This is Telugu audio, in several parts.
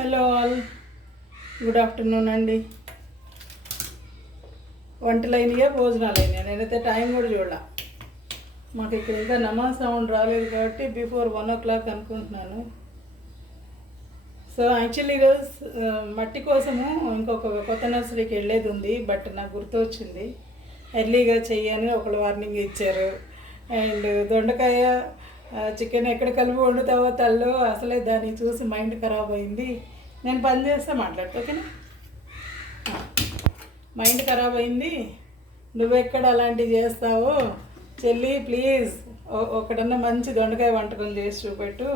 హలో ఆల్, గుడ్ ఆఫ్టర్నూన్ అండి. వంటలు అయినాయా, భోజనాలు అయినాయా? నేనైతే టైం కూడా చూడాల. మాకు ఇక్కడ ఇంకా నమాజ్ సౌండ్ రాలేదు కాబట్టి బిఫోర్ 1 o'clock అనుకుంటున్నాను. సో యాక్చువల్లీ ఈరోజు మట్టి కోసము ఇంకొక కొత్త నర్సరీకి వెళ్ళేది ఉంది. బట్ నాకు గుర్తు వచ్చింది, ఎర్లీగా చెయ్యని ఒకళ్ళు వార్నింగ్ ఇచ్చారు. అండ్ దొండకాయ చికెన్ ఎక్కడ కలిపి వండుతావో తల్లో, అసలే దాన్ని చూసి మైండ్ ఖరాబ్ అయింది. నేను పని చేస్తే మాట్లాడుతా, ఓకేనా? మైండ్ ఖరాబ్ అయింది. నువ్వెక్కడ అలాంటివి చేస్తావో చెల్లి, ప్లీజ్ ఒకటన్నా మంచి దొండకాయ వంటకం చేసి చూపెట్టు.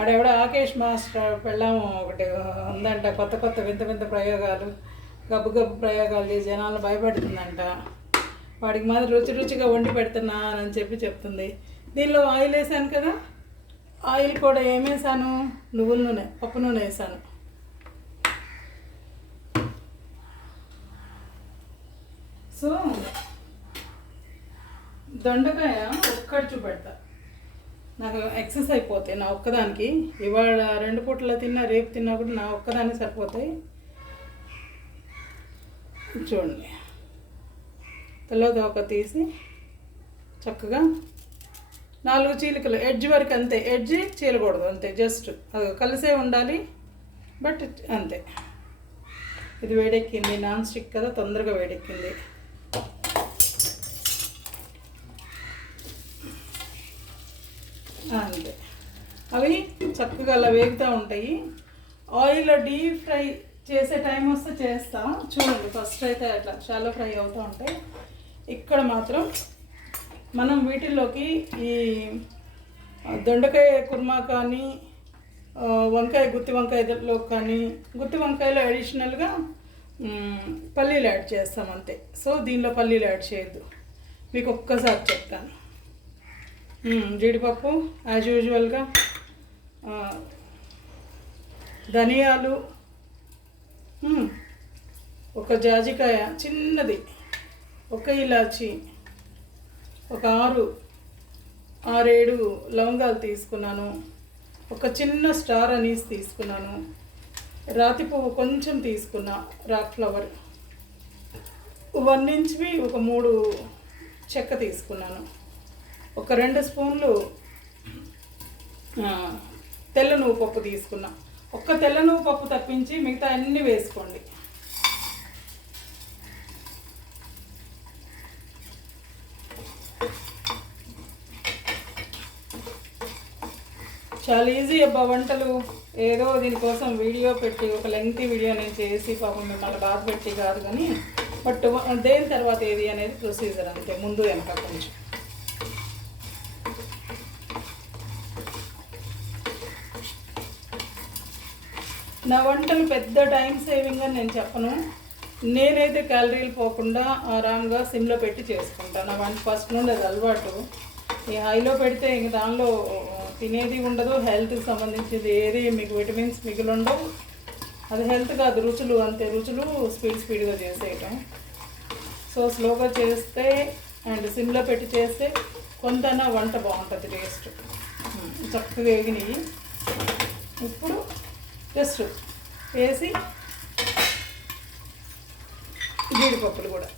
ఆడెవడ ఆకేష్ మాస్టర్ పెళ్ళాము ఒకటి ఉందంట, కొత్త కొత్త వింత వింత ప్రయోగాలు, గబ్బు గబ్బు ప్రయోగాలు చేసి జనాలను భయపెడుతుందంట. వాడికి మాత్రం రుచి రుచిగా వండి పెడుతున్నా అని చెప్పి చెప్తుంది. దీనిలో ఆయిల్ వేసాను కదా, ఆయిల్ కూడా ఏమేసాను, నువ్వుల నూనె, పప్పు నూనె వేసాను. సో దొండకాయ ఒక్కటి చూపెడతా, నాకు ఎక్సెస్ అయిపోతాయి నా ఒక్కదానికి. ఇవాళ 2 పూటలా తిన్నా, రేపు తిన్నా కూడా నా ఒక్కదానికి సరిపోతాయి. చూడండి, తెల్లది ఒక తీసి చక్కగా 4 చీలికలు, ఎడ్జ్ వరకు అంతే, ఎడ్జ్ చీలకూడదు అంతే, జస్ట్ అది కలిసే ఉండాలి. బట్ అంతే. ఇది వేడెక్కింది, నాన్ స్టిక్ కదా, తొందరగా వేడెక్కింది. అంతే, అవి చక్కగా అలా వేగుతూ ఉంటాయి. ఆయిల్లో డీప్ ఫ్రై చేసే టైం వస్తే చేస్తా, చూడండి. ఫస్ట్ అయితే అట్లా చాలా ఫ్రై అవుతూ ఉంటాయి. ఇక్కడ మాత్రం మనం వీటిల్లోకి ఈ దొండకాయ కుర్మా కానీ, వంకాయ గుత్తి వంకాయలో కానీ, గుత్తి వంకాయలో అడిషనల్గా పల్లీలు యాడ్ చేస్తాం అంతే. సో దీనిలో పల్లీలు యాడ్ చేయొద్దు, మీకు ఒక్కసారి చెప్తాను. జీడిపప్పు యాజ్ యూజువల్గా, ధనియాలు, ఒక జాజికాయ చిన్నది, ఒక ఇలాచి, ఒక 6-7 లవంగాలు తీసుకున్నాను, ఒక చిన్న స్టార్ అనీస్ తీసుకున్నాను, రాతి పువ్వు కొంచెం తీసుకున్నా, రాక్ ఫ్లవర్ 1 ఇంచ్వి ఒక 3 చెక్క తీసుకున్నాను, ఒక 2 స్పూన్లు తెల్ల నువ్వు పప్పు తీసుకున్నా. ఒక్క తెల్ల నువ్వు పప్పు తప్పించి మిగతా అన్నీ వేసుకోండి. చాలా ఈజీ అబ్బా వంటలు. ఏదో దీనికోసం వీడియో పెట్టి ఒక లెంగ్తీ వీడియో నేను చేసి పాపం మిమ్మల్ని బాధ పెట్టి కాదు, కానీ బట్ దేని తర్వాత ఏది అనేది ప్రొసీజర్ అంతే, ముందు వెనక కొంచెం. నా వంటలు పెద్ద టైం సేవింగ్ అని నేను చెప్పను. నేనైతే క్యాలరీలు పోకుండా ఆరాంగా సిమ్లో పెట్టి చేసుకుంటాను. నా వంట ఫస్ట్ నుండి అది అలవాటు. ఈ హైలో పెడితే ఇంక దానిలో తినేది ఉండదు, హెల్త్కి సంబంధించింది ఏది మీకు విటమిన్స్ మిగిలి ఉండవు. అది హెల్త్ కాదు, రుచులు అంతే. రుచులు స్పీడ్గా చేసేయటం. సో స్లోగా చేస్తే అండ్ సిమ్లో పెట్టి చేస్తే కొంతైనా వంట బాగుంటుంది, టేస్ట్ చక్కగా వేగినాయి. ఇప్పుడు జస్ట్ వేసి జీడిపప్పులు కూడా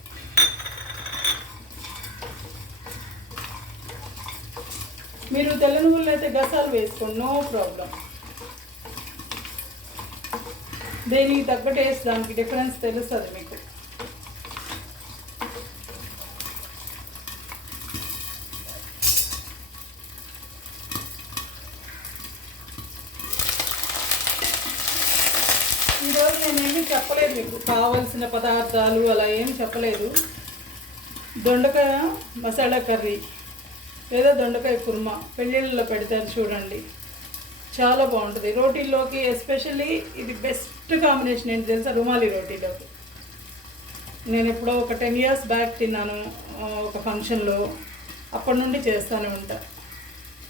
మీరు తెల్ల నువ్వులు అయితే గసాలు వేసుకోండి, నో ప్రాబ్లం. దేనికి తగ్గ టేస్ట్ దానికి డిఫరెన్స్ తెలుస్తుంది మీకు. ఈరోజు నేనేమీ చెప్పలేదు మీకు, కావలసిన పదార్థాలు అలా ఏం చెప్పలేదు. దొండకాయ మసాలా కర్రీ లేదా దొండకాయ కుర్మా పెళ్ళిళ్ళలో పెడతారు చూడండి, చాలా బాగుంటుంది. రోటీల్లోకి ఎస్పెషల్లీ ఇది బెస్ట్ కాంబినేషన్ ఏంటి తెలుసా, రుమాలి రోటీలోకి. నేను ఎప్పుడో ఒక 10 years బ్యాక్ తిన్నాను ఒక ఫంక్షన్లో, అప్పటి నుండి చేస్తూనే ఉంటా.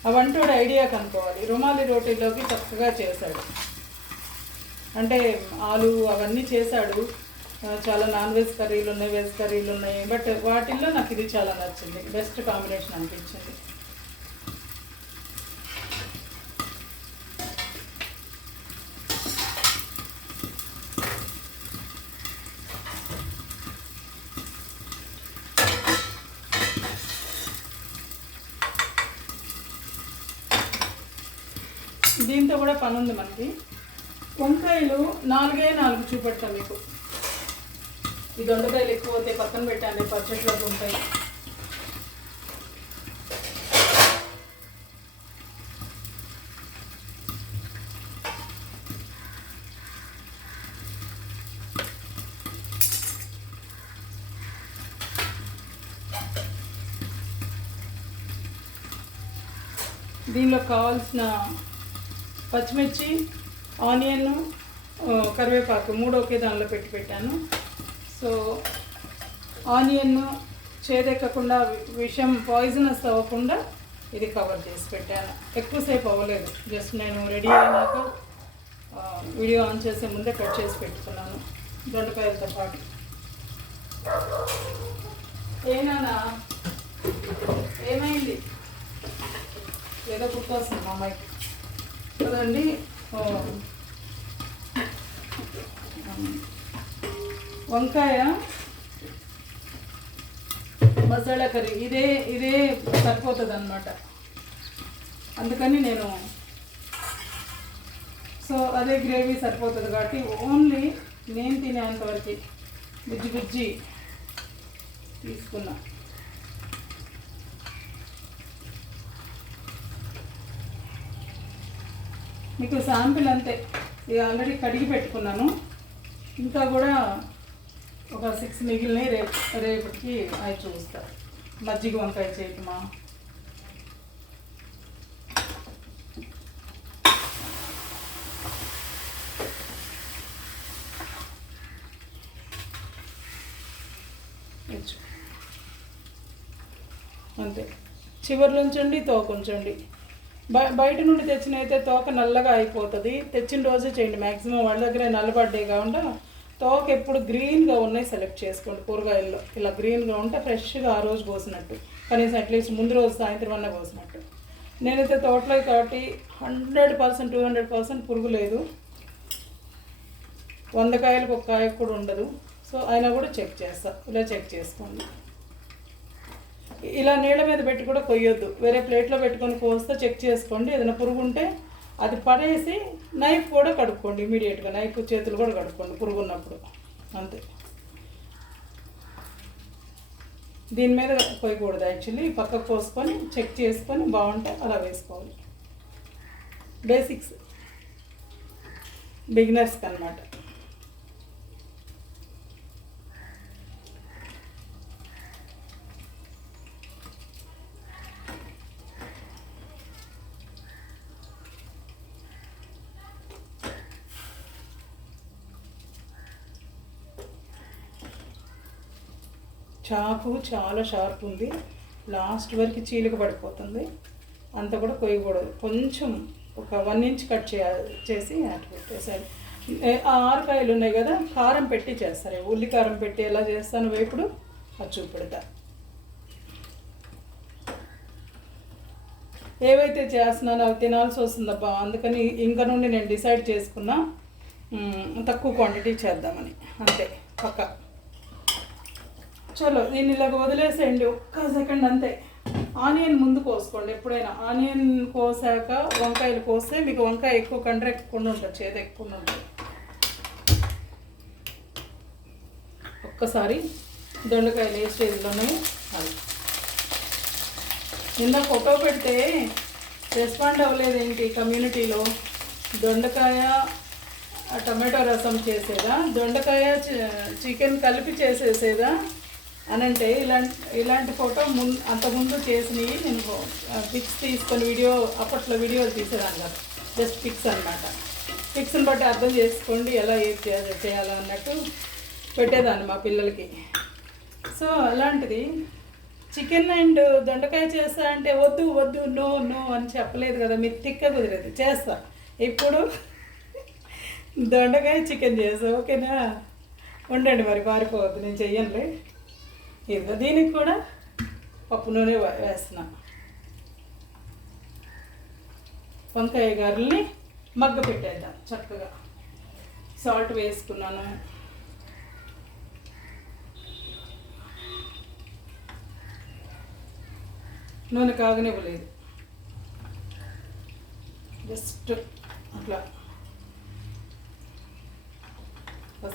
ఆ వంటోడు ఐడియా కనుక్కోవాలి. రుమాలి రోటీలోకి చక్కగా చేశాడు, అంటే ఆలు అవన్నీ చేశాడు. చాలా నాన్ వెజ్ కర్రీలు ఉన్నాయి, వెజ్ కర్రీలు ఉన్నాయి, బట్ వాటిల్లో నాకు ఇది చాలా నచ్చింది, బెస్ట్ కాంబినేషన్ అనిపించింది. దీంతో కూడా పని ఉంది మనకి. వంకాయలు 4 చూపెడతాం మీకు. ఈ దొండకాయలు ఎక్కువ పోతే పక్కన పెట్టండి, పచ్చట్లోకి ఉంటాయి. దీనిలో కావాల్సిన పచ్చిమిర్చి, ఆనియన్, కరివేపాకు 3 ఒకే దానిలో పెట్టాను. సో ఆనియన్ చేదెక్కకుండా, విషం పాయిజనస్ అవ్వకుండా ఇది కవర్ చేసి పెట్టాను. ఎక్కువసేపు అవ్వలేదు, జస్ట్ నేను రెడీ అయినాక వీడియో ఆన్ చేసే ముందే కట్ చేసి పెట్టుకున్నాను దొండకాయలతో పాటు. ఏమైంది? ఏదో గుర్తొస్తుంది మా అమ్మాయికి కదండి. వంకాయ మసాలా కర్రీ ఇదే సరిపోతుంది అన్నమాట. అందుకని సో అదే గ్రేవీ సరిపోతుంది కాబట్టి ఓన్లీ నేను తినేంతవరకు బుజ్జి తీసుకున్నా. మీకు శాంపిల్ అంతే, ఇది ఆల్రెడీ కడిగి పెట్టుకున్నాను. ఇంకా కూడా ఒక 6 మిగిలినవి రేపటికి అవి చూస్తా. మజ్జిగ వంకాయ చేయటమా, అంతే. చివర్లు ఉంచండి, తోక ఉంచండి. బయట నుండి తెచ్చిన అయితే తోక నల్లగా అయిపోతుంది. తెచ్చిన రోజే చేయండి మ్యాక్సిమం. వాళ్ళ దగ్గర నల్లబడ్డాయి కాకుండా తోక ఎప్పుడు గ్రీన్గా ఉన్నాయి సెలెక్ట్ చేసుకోండి. కూరగాయల్లో ఇలా గ్రీన్గా ఉంటే ఫ్రెష్గా ఆ రోజు కోసినట్టు, కనీసం అట్లీస్ట్ ముందు రోజు సాయంత్రం అన్న కోసినట్టు. నేనైతే తోటలో కాబట్టి 100% 200% పురుగు లేదు. 100 కాయలకు 1 కాయ కూడా ఉండదు. సో అయినా కూడా చెక్ చేస్తా. ఇలా చెక్ చేసుకోండి. ఇలా నీళ్ళ మీద పెట్టి కూడా కొయ్యొద్దు, వేరే ప్లేట్లో పెట్టుకొని కోస్తే చెక్ చేసుకోండి. ఏదైనా పురుగు ఉంటే అది పడేసి నైఫ్ కూడా కడుక్కోండి ఇమీడియట్గా. నైఫ్ చేతులు కూడా కడుక్కోండి పురుగు ఉన్నప్పుడు, అంతే. దీని మీద కొయ్యకూడదు యాక్చువల్లీ. పక్కకు పోసుకొని చెక్ చేసుకొని బాగుంటే అలా వేసుకోవాలి. బేసిక్స్ బిగినర్స్కి అన్నమాట. చాకు చాలా షార్ప్ ఉంది, లాస్ట్ వరకు చీలిక పడిపోతుంది. అంత కూడా కొయ్యకూడదు. కొంచెం ఒక 1 ఇంచ్ కట్ చేసి అటు పెట్టేసారి. 6 కాయలు ఉన్నాయి కదా, కారం పెట్టి చేస్తారు. ఉల్లి కారం పెట్టి ఎలా చేస్తాను వేపుడు అది చూపెడతా. ఏవైతే చేస్తున్నానో అవి తినాల్సి వస్తుందబ్బా, అందుకని ఇంకా నుండి నేను డిసైడ్ చేసుకున్నా తక్కువ క్వాంటిటీ చేద్దామని, అంతే పక్క. చలో దీన్ని ఇలాగ వదిలేసేయండి 1 సెకండ్ అంతే. ఆనియన్ ముందు కోసుకోండి ఎప్పుడైనా. ఆనియన్ కోసాక వంకాయలు కోస్తే మీకు వంకాయ ఎక్కువ కండ్రెక్కకుండా ఉంటుంది, చేదు ఎక్కువ ఉంటుంది. ఒక్కసారి దొండకాయలు ఏ స్టేజ్లో ఉన్నాయి అది. నిన్న ఫోటో పెడితే రెస్పాండ్ అవ్వలేదేంటి కమ్యూనిటీలో? దొండకాయ టమాటో రసం చేసేదా, దొండకాయ చికెన్ కలిపి చేసేసేదా అని అంటే ఇలాంటి ఫోటో అంతకుముందు చేసినవి నేను పిక్స్ తీసుకొని అప్పట్లో వీడియోలు తీసేదాన్ని కాదు, జస్ట్ పిక్స్ అనమాట. పిక్స్ని బట్టి అర్థం చేసుకోండి ఎలా ఏది చేయాలన్నట్టు పెట్టేదాన్ని మా పిల్లలకి. సో అలాంటిది చికెన్ అండ్ దొండకాయ చేస్తా అంటే వద్దు నో అని చెప్పలేదు కదా, మీరు తిక్క కుదిరేది చేస్తా. ఇప్పుడు దొండకాయ చికెన్ చేస్తా, ఓకేనా? ఉండండి మరి, పారిపోవద్దు, నేను చెయ్యనులే. ఇదిగో దీనికి కూడా పప్పు నూనె వేస్తున్నా. వంకాయ గారెల్ని మగ్గ పెట్టేద్దాం చక్కగా. సాల్ట్ వేసుకున్నాను. నూనె కాగనివ్వలేదు, జస్ట్ అట్లా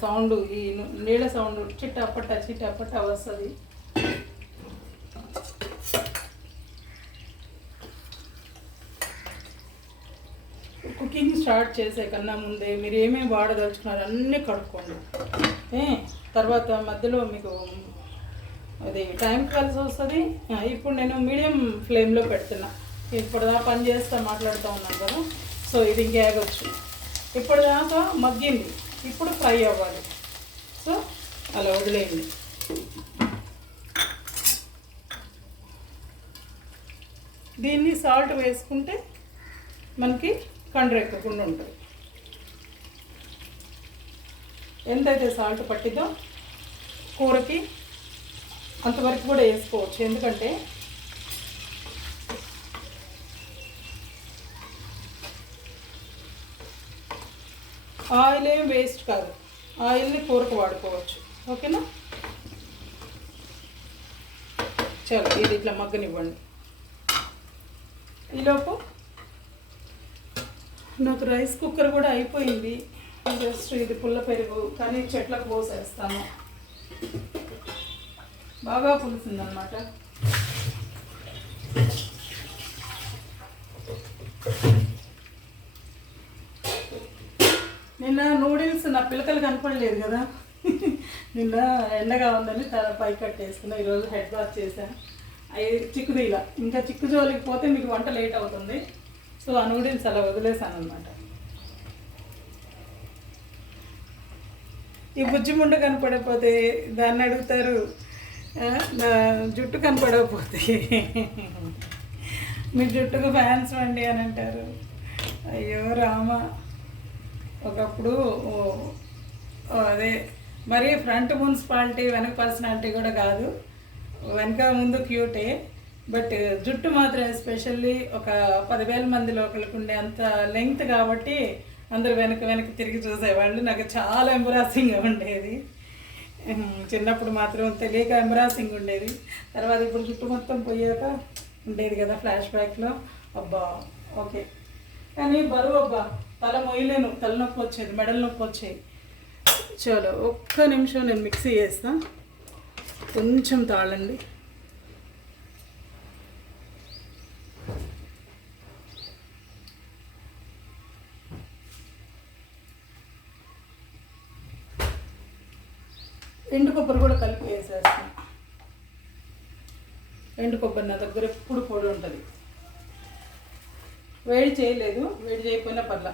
సౌండ్, ఈ నీళ్ళ సౌండ్ చిట్టపట్ట వస్తుంది. కుకింగ్ స్టార్ట్ చేసే కన్నా ముందే మీరు ఏమేమి వాడదలుచుకున్నారు అన్నీ కడుక్కోండి. తర్వాత మధ్యలో మీకు అది టైం కలిసి వస్తుంది. ఇప్పుడు నేను మీడియం ఫ్లేమ్లో పెడుతున్నా. ఇప్పటిదాకా పని చేస్తా మాట్లాడుతూ ఉన్నాను కదా, సో ఇది ఇంకేగొచ్చు. ఇప్పటిదాకా మగ్గింది, ఇప్పుడు ఫ్రై అవ్వాలి. సో అలా వదిలేయండి. దీన్ని సాల్ట్ వేసుకుంటే మనకి కండ్రెక్కకుండా ఉంటుంది. ఎంతైతే సాల్ట్ పట్టిద్దో కూరకి అంతవరకు కూడా వేసుకోవచ్చు. ఎందుకంటే ఆయిల్ ఏం వేస్ట్ కాదు, ఆయిల్ని కూరకు వాడుకోవచ్చు. ఓకేనా? చలో ఇది ఇట్లా మగ్గనివ్వండి. ఈలోపు నాకు రైస్ కుక్కర్ కూడా అయిపోయింది. జస్ట్ ఇది పుల్ల పెరుగు కానీ చెట్లకు పోసేస్తాను. బాగా పులుసుందన్నమాట. నిన్న నూడిల్స్ నా పిల్లకలు కనపడలేదు కదా, నిన్న ఎండగా ఉందని పై కట్టేసుకున్నా. ఈరోజు హెడ్ బాత్ చేశాను. అవి చిక్కుదీల ఇంకా చిక్కు జోలికి పోతే మీకు వంట లేట్ అవుతుంది. సో ఆ నూడిల్స్ అలా వదిలేసాను అనమాట. ఈ బుజ్జి ముండ కనపడకపోతే దాన్ని అడుగుతారు, నా జుట్టు కనపడకపోతే మీ జుట్టుకు ఫ్యాన్స్ అండి అని అంటారు. అయ్యో రామ. ఒకప్పుడు అదే మరి ఫ్రంట్ మున్సిపాలిటీ వెనక పర్సనాలిటీ కూడా కాదు, వెనక ముందు క్యూటే, బట్ జుట్టు మాత్రం ఎస్పెషల్లీ ఒక 10,000 మందిలో ఒకరికి ఉండే అంత లెంగ్త్ కాబట్టి అందరూ వెనక తిరిగి చూసేవాళ్ళు. నాకు చాలా ఎంబరాసింగ్గా ఉండేది. చిన్నప్పుడు మాత్రం తెలియక ఎంబరాసింగ్ ఉండేది. తర్వాత ఇప్పుడు జుట్టు మొత్తం పోయాక ఉండేది కదా ఫ్లాష్ బ్యాక్లో. అబ్బా ఓకే, కానీ బరువు అబ్బా తల మొయ్యలేను, తలనొప్పి వచ్చేది, మెడల నొప్పి వచ్చేది. చలో ఒక్క నిమిషం నేను మిక్సీ చేస్తాను. కొంచెం తాళండి. ఎండు కొబ్బరి కూడా కలిపి వేసేస్తాను. ఎండు కొబ్బరి నా దగ్గర ఎప్పుడు పొడి ఉంటుంది. వేడి చేయలేదు, వేడి చేయకపోయినా పర్లా.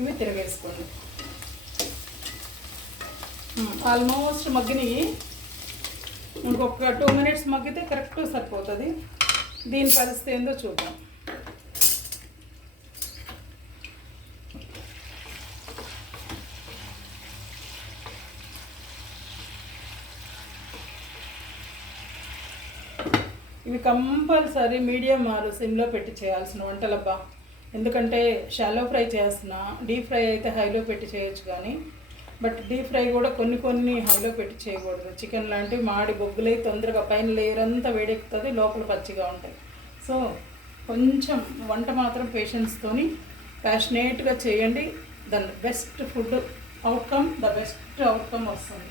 ఇవి తిరగేసుకోండి. ఆల్మోస్ట్ మగ్గినవి. ఇంకొక 2 minutes మగ్గితే కరెక్ట్ సరిపోతుంది. దీని పరిస్థితి ఏందో చూద్దాం. ఇవి కంపల్సరీ మీడియం ఆర్ సిమ్లో పెట్టి చేయాల్సిన వంటలబ్బా. ఎందుకంటే షాలో ఫ్రై చేస్తున్నా. డీప్ ఫ్రై అయితే హైలో పెట్టి చేయొచ్చు, కానీ బట్ డీప్ ఫ్రై కూడా కొన్ని హైలో పెట్టి చేయకూడదు. చికెన్ లాంటివి మాడి బొగ్గులై తొందరగా పైన లేయర్ అంతా వేడెక్కుతుంది, లోపల పచ్చిగా ఉంటాయి. సో కొంచెం వంట మాత్రం పేషెన్స్తోని ప్యాషనేట్గా చేయండి. The best food outcome, the best outcome వస్తుంది.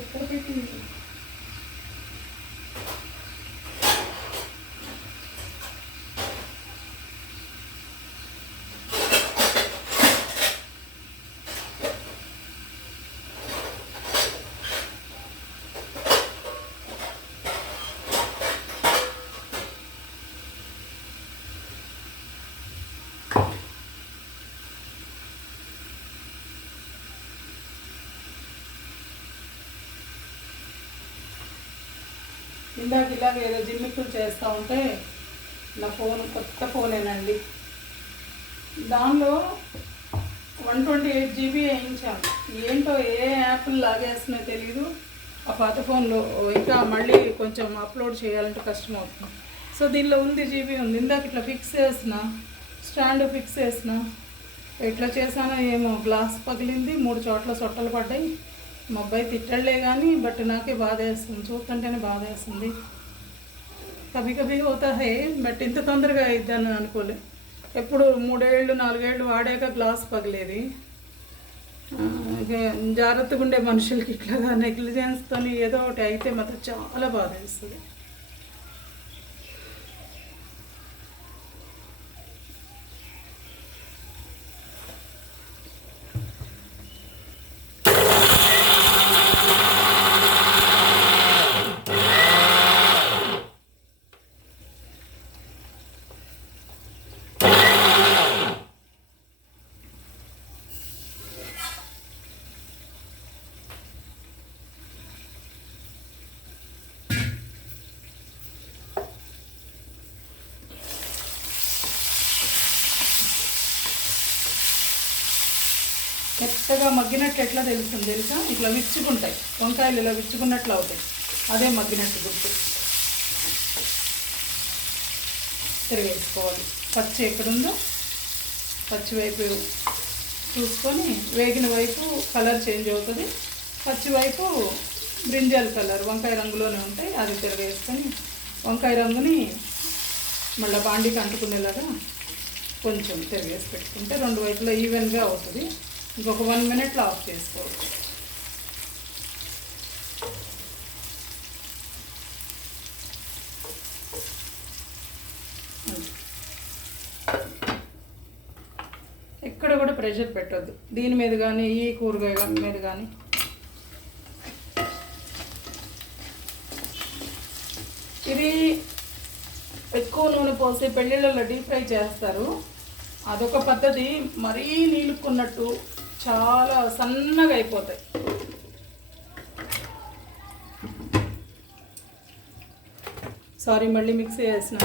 ఎక్కడ పెట్టింది? ఇందాక ఇలాగ ఏదో జిమ్మిక్కులు చేస్తూ ఉంటే నా ఫోన్ కొత్త ఫోనేనండి, దానిలో 128 GB వేయించాను. ఏంటో ఏ యాప్లు లాగేస్తున్నాయో తెలియదు. ఆ పాత ఫోన్లో ఇంకా మళ్ళీ కొంచెం అప్లోడ్ చేయాలంటే కష్టం అవుతుంది. సో దీనిలో ఉంది, జీబీ ఉంది. ఇందాక ఇట్లా ఫిక్స్ చేసిన, స్టాండ్ ఫిక్స్ చేసిన, ఎట్లా చేసానో ఏమో, గ్లాస్ పగిలింది, 3 చోట్ల సొట్టలు పడ్డాయి. మా అబ్బాయి తిట్టలే కానీ బట్ నాకే బాధ వేస్తుంది, చూస్తుంటేనే బాధ వేస్తుంది. కభీ కభీ హోతా హై, బట్ ఇంత తొందరగా అయిద్దని అనుకోలే. ఎప్పుడు 3 ఏళ్ళు 4 ఏళ్ళు వాడాక గ్లాస్ పగిలేది. జాగ్రత్తగా ఉండే మనుషులకి ఇట్లాగా నెగ్లిజెన్స్తో ఏదో ఒకటి అయితే మాత్రం చాలా బాధ వేస్తుంది. మెత్తగా మగ్గినట్లు ఎట్లా తెలుస్తుంది తెలుసా? ఇట్లా విచ్చుకుంటాయి వంకాయలు, ఇలా విచ్చుకున్నట్లు అవుతాయి. అదే మగ్గినట్టు గుర్తు. తిరిగేసుకోవాలి. పచ్చి ఎక్కడుందో పచ్చి వైపు చూసుకొని, వేగిన వైపు కలర్ చేంజ్ అవుతుంది, పచ్చి వైపు బ్రింజాల్ కలర్ వంకాయ రంగులోనే ఉంటాయి. అది తిరగేసుకొని వంకాయ రంగుని మళ్ళీ బాండీకి అంటుకునేలాగా కొంచెం తిరిగేసి పెట్టుకుంటే 2 వైపులా ఈవెన్గా అవుతుంది. ఇంకొక 1 మినిట్లో ఆఫ్ చేసుకోవచ్చు. ఎక్కడ కూడా ప్రెషర్ పెట్టొద్దు దీని మీద కానీ, ఈ కూరగాయ మీద కానీ. ఇది ఎక్కువ నూనె పోసి పెళ్ళిళ్ళలో డీప్ ఫ్రై చేస్తారు. అదొక పద్ధతి. మరీ నీలుక్కున్నట్టు చాలా సన్నగా అయిపోతాయి. సారీ, మళ్ళీ మిక్స్ చేసిన.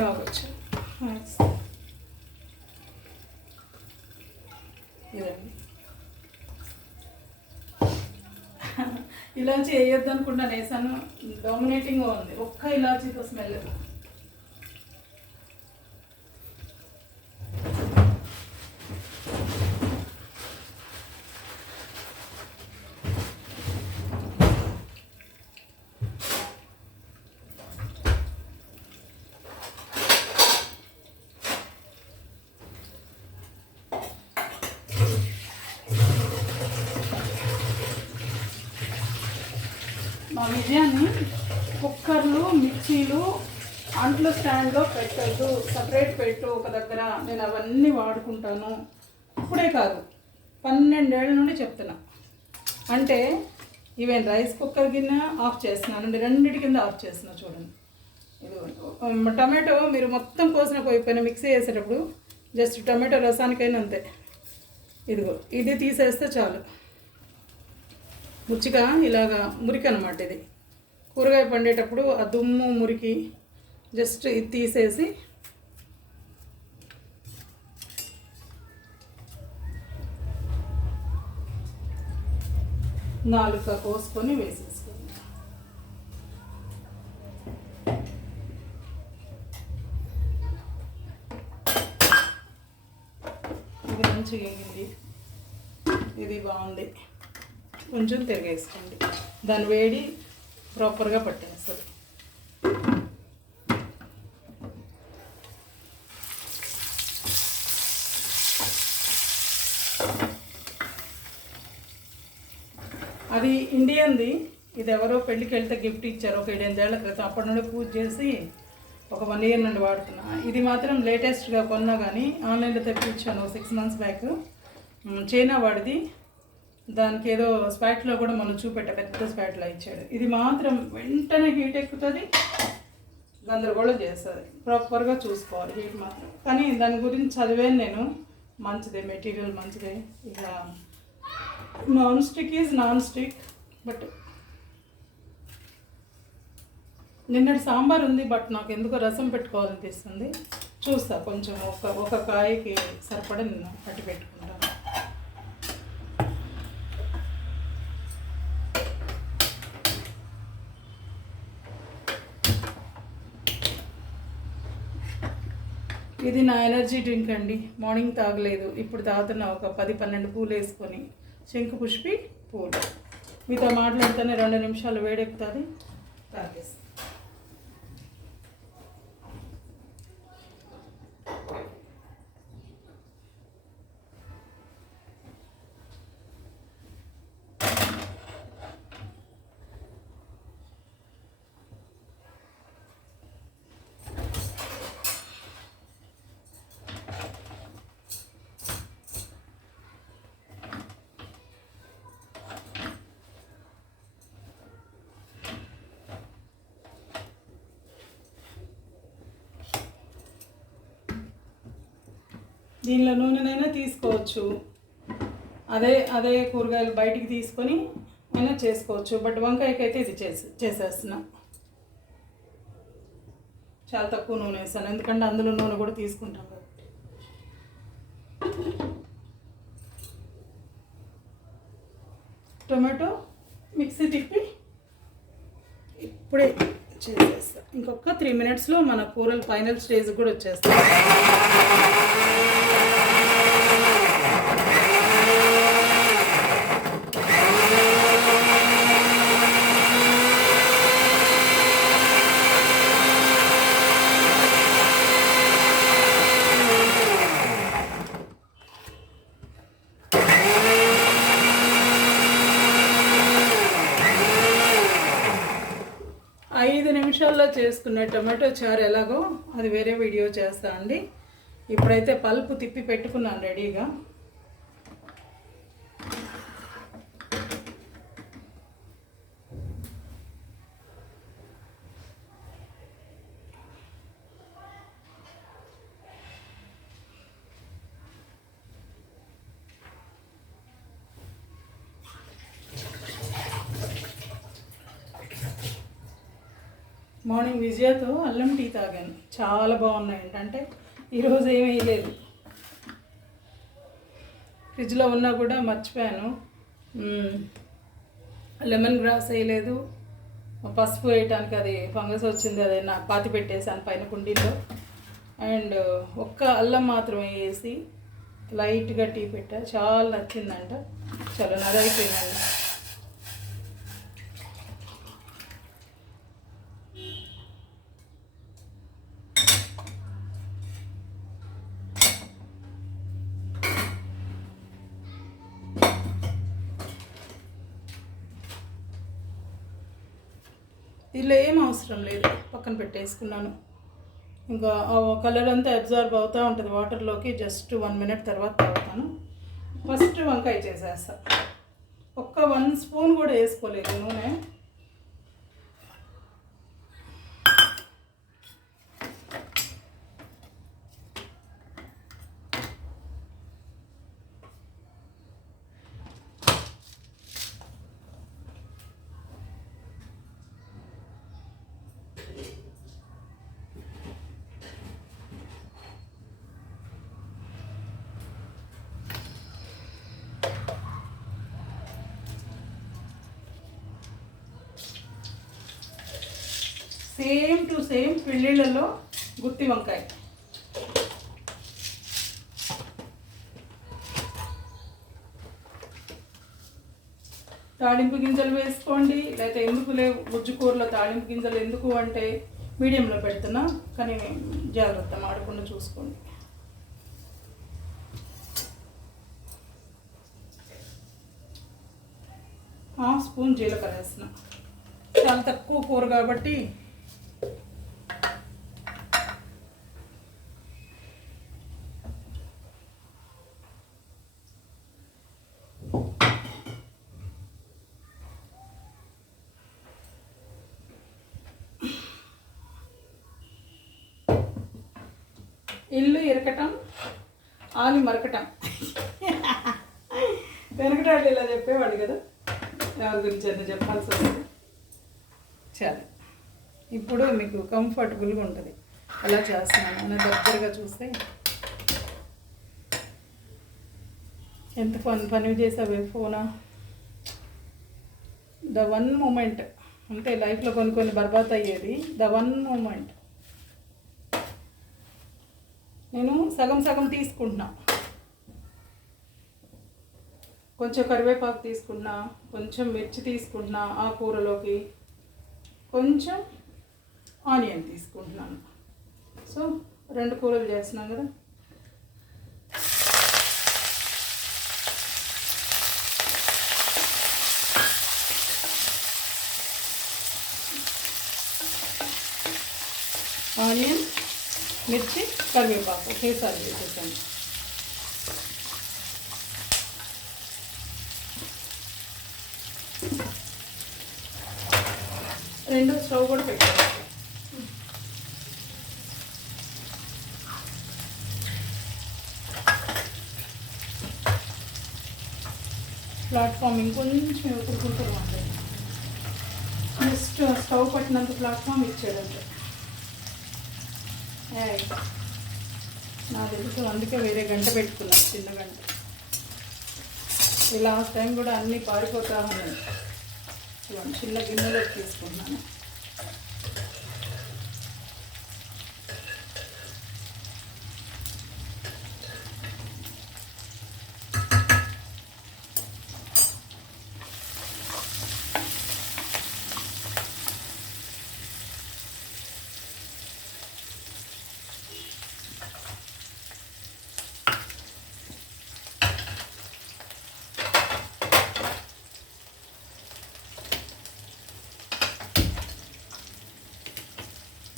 బాగొచ్చు ఇదండి. ఇలాచీ వేయొద్దు అనుకుంటాను, వేసాను. డామినేటింగ్గా ఉంది. ఒక్క ఇలాచీతో స్మెల్. మా విజయాన్ని కుక్కర్లు, మిక్సీలు, అంట్లు స్టాండ్లో పెట్టద్దు, సపరేట్ పెట్టు ఒక దగ్గర. నేను అవన్నీ వాడుకుంటాను. ఇప్పుడే కాదు, 12 ఏళ్ళ నుండి చెప్తున్నా. అంటే ఈవెన్ రైస్ కుక్కర్ గిన్నె ఆఫ్ చేస్తున్నాను, 2 కింద ఆఫ్ చేస్తున్నా. చూడండి, ఇది టమాటో మీరు మొత్తం కోసిన పోయిపోయిన మిక్సీ వేసేటప్పుడు జస్ట్ టమాటో రసానికైనా అంతే. ఇదిగో ఇది తీసేస్తే చాలు. ముచ్చిగా ఇలాగా మురికి అనమాట. ఇది కూరగాయ పండేటప్పుడు ఆ దుమ్ము మురికి జస్ట్ ఇది తీసేసి నాలుక కోసుకొని వేసేసుకోండి. ఇది మంచిగా వేగింది, ఇది బాగుంది. కొంచెం తిరగేసుకోండి, దాని వేడి ప్రాపర్గా పట్టేస్తుంది. అది ఇండియన్ది. ఇది ఎవరో పెళ్ళికి వెళ్తే గిఫ్ట్ ఇచ్చారు ఒక 7-8 ఏళ్ల క్రితం. అప్పటి నుండి పూజ చేసి ఒక 1 ఇయర్ నుండి వాడుతున్నా. ఇది మాత్రం లేటెస్ట్గా కొన్నా కానీ ఆన్లైన్లో తెప్పించాను 6 months బ్యాక్. చైనా వాడిది. దానికి ఏదో స్పాట్లో కూడా మనం పెద్ద స్పాట్లో ఇచ్చాడు. ఇది మాత్రం వెంటనే హీట్ ఎక్కుతుంది, గందరగోళం చేస్తుంది. ప్రాపర్గా చూసుకోవాలి హీట్ మాత్రం. కానీ దాని గురించి చదివాను నేను, మంచిదే, మెటీరియల్ మంచిదే. ఇక non stick is non stick. But నిన్నటి సాంబార్ ఉంది, బట్ నాకు ఎందుకో రసం పెట్టుకోవాలనిపిస్తుంది. చూస్తా, కొంచెం ఒక కాయకి సరిపడ నేను పట్టి పెట్టుకుంటాను. ఇది నా ఎనర్జీ డ్రింక్ అండి. మార్నింగ్ తాగలేదు, ఇప్పుడు తాగుతున్నా. ఒక 10-12 పూలు వేసుకొని, శంకు పుష్పి పూలు. మీతో మాట్లాడితేనే 2 నిమిషాలు వేడెక్కుతుంది, తాగేస్తాను. దీనిలో నూనెనైనా తీసుకోవచ్చు, అదే కూరగాయలు బయటికి తీసుకొని అయినా చేసుకోవచ్చు. బట్ వంకాయకి అయితే ఇది చేసేస్తున్నా. చాలా తక్కువ నూనె వేస్తాను, ఎందుకంటే అందులో నూనె కూడా తీసుకుంటాం కాబట్టి. టొమాటో మిక్సీ తిప్పి ఇప్పుడే చేసేస్తా. ఇంకొక 3 మినిట్స్లో మన కూరలు ఫైనల్ స్టేజ్ కూడా వచ్చేస్తాయి. 5 నిమిషాల్లో చేసుకునే టమాటో చారు ఎలాగో అది వేరే వీడియో చేస్తా అండి. ఇప్పుడైతే పల్పు తిప్పి పెట్టుకున్నాను రెడీగా. మార్నింగ్ విజయతో అల్లం టీ తాగాను, చాలా బాగున్నాయి. అంటే ఈరోజు ఏమీ వేయలేదు, ఫ్రిడ్జ్లో ఉన్నా కూడా మర్చిపోయాను. లెమన్ గ్రాస్ వేయలేదు, పసుపు వేయటానికి అది ఫంగస్ వచ్చింది, అది నా పాతి పెట్టేసాను పైన కుండీలో. అండ్ ఒక్క అల్లం మాత్రమే వేసి లైట్గా టీ పెట్టా, చాలా నచ్చిందంట. చాలా నదైపోయిందండి. దీనిలో ఏం అవసరం లేదు, పక్కన పెట్టేసుకున్నాను. ఇంకా కలర్ అంతా అబ్జర్వ్ అవుతూ ఉంటుంది వాటర్లోకి. జస్ట్ 1 మినిట్ తర్వాత తాగుతాను. ఫస్ట్ వంకాయ చేసేస్తా. ఒక్క 1 స్పూన్ కూడా వేసుకోలేదు నూనె. సేమ్ టు సేమ్ పెళ్ళిళ్ళలో గుత్తి వంకాయ. తాలింపు గింజలు వేసుకోండి, లేకపోతే ఎందుకు లేవు గుజ్జు కూరలో తాలింపు గింజలు ఎందుకు అంటే మీడియంలో పెడుతున్నా, కానీ జాగ్రత్త మాడకుండా చూసుకోండి. హాఫ్ స్పూన్ జీలకర్ర వేస్తున్నా, చాలా తక్కువ కూర కాబట్టి. ఇల్లు ఇరకటం ఆని మరకటం. వెనకటాళ్ళు ఇలా చెప్పేవాడు కదా, ఎవరి గురించి ఎంత చెప్పాల్సి వస్తుంది. చాలా ఇప్పుడు మీకు కంఫర్టబుల్గా ఉంటుంది. అలా చేస్తున్నాను అని దగ్గరగా చూస్తే ఎంత పని చేసావే ఫోనా. ద వన్ మూమెంట్ అంటే లైఫ్లో కొన్ని బర్బాద్ అయ్యేది. ద వన్ మూమెంట్ నేను సగం తీసుకుంటున్నా. కొంచెం కరివేపాకు తీసుకుంటున్నా, కొంచెం మిర్చి తీసుకుంటున్నా, ఆ కూరలోకి కొంచెం ఆనియన్ తీసుకుంటున్నాను. సో 2 కూరలు చేస్తున్నాం కదా. ఆనియన్, మిర్చి, కరివేపాకు ఒకేసారి వేసేసాను. రెండో స్టవ్ కూడా పెట్టాను. ప్లాట్ఫామ్ ఇంకొంచెం ఎదుర్కొంటారు అంటే జస్ట్ స్టవ్ పట్టినంత ప్లాట్ఫామ్ ఇచ్చాడంటే నా తెలుసు. అందుకే వేరే గంట పెట్టుకున్నాను, చిన్న గంట. ఈ లాస్ట్ టైం కూడా అన్నీ పారిపోతా ఉన్నాయి. చిన్న గిన్నెలో తీసుకున్నాను.